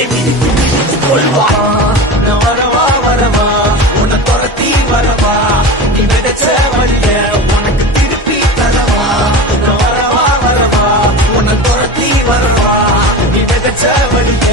இதை மிதித்து மிதித்து கொள்வாய். நான் வரவா வரவா உன்னை துரத்தி வரவா, நீ விதைச்ச வழிய உனக்கு திருப்பி தரவா. நான் வரவா வரவா உன்னை துரத்தி வரவா, நீ விதைச்ச வழிய